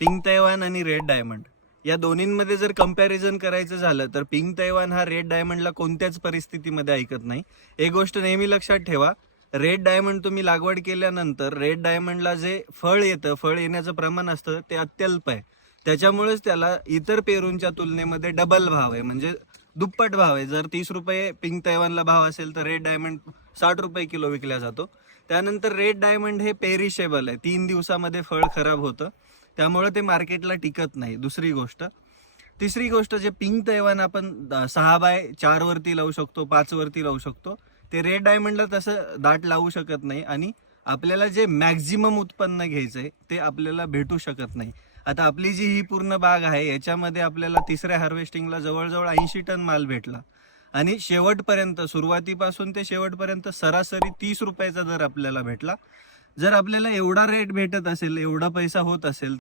Pink Taiwan आणि red diamond. या दोन्हींमध्ये जर कंपॅरिझन करायचं झालं तर पिंक तैवान हा रेड डायमंडला कोणत्याच परिस्थितीमध्ये ऐकत नाही. एक गोष्ट नेहमी लक्षात ठेवा रेड डायमंड तुम्ही लागवड केल्यानंतर रेड डायमंडला जे फळ येतं फळ येण्याचं प्रमाण असतं ते अत्यल्प आहे. त्याच्यामुळेच त्याला इतर पेरूंच्या तुलनेमध्ये डबल भाव आहे. म्हणजे दुप्पट भाव आहे. जर तीस रुपये पिंक तैवानला भाव असेल तर रेड डायमंड साठ रुपये किलो विकला जातो. त्यानंतर रेड डायमंड हे पेरिशेबल आहे. तीन दिवसामध्ये फळ खराब होतं. त्यामुळे ते मार्केटला टिकत नाही दुसरी गोष्ट. तिसरी गोष्ट जे पिंक तैवान आपण सहा बाय चार वरती लावू शकतो पाच वरती लावू शकतो ते रेड डायमंडला तसं दाट लावू शकत नाही आणि आपल्याला जे मॅक्झिमम उत्पन्न घ्यायचंय ते आपल्याला भेटू शकत नाही. आता आपली जी ही पूर्ण बाग आहे याच्यामध्ये आपल्याला तिसऱ्या हार्वेस्टिंगला जवळजवळ ऐंशी टन माल भेटला. आणि शेवटपर्यंत सुरुवातीपासून ते शेवटपर्यंत सरासरी तीस रुपयाचा दर आपल्याला भेटला. जर आपल्याला एवढा रेट भेटत असेल एवढा पैसा होत असेल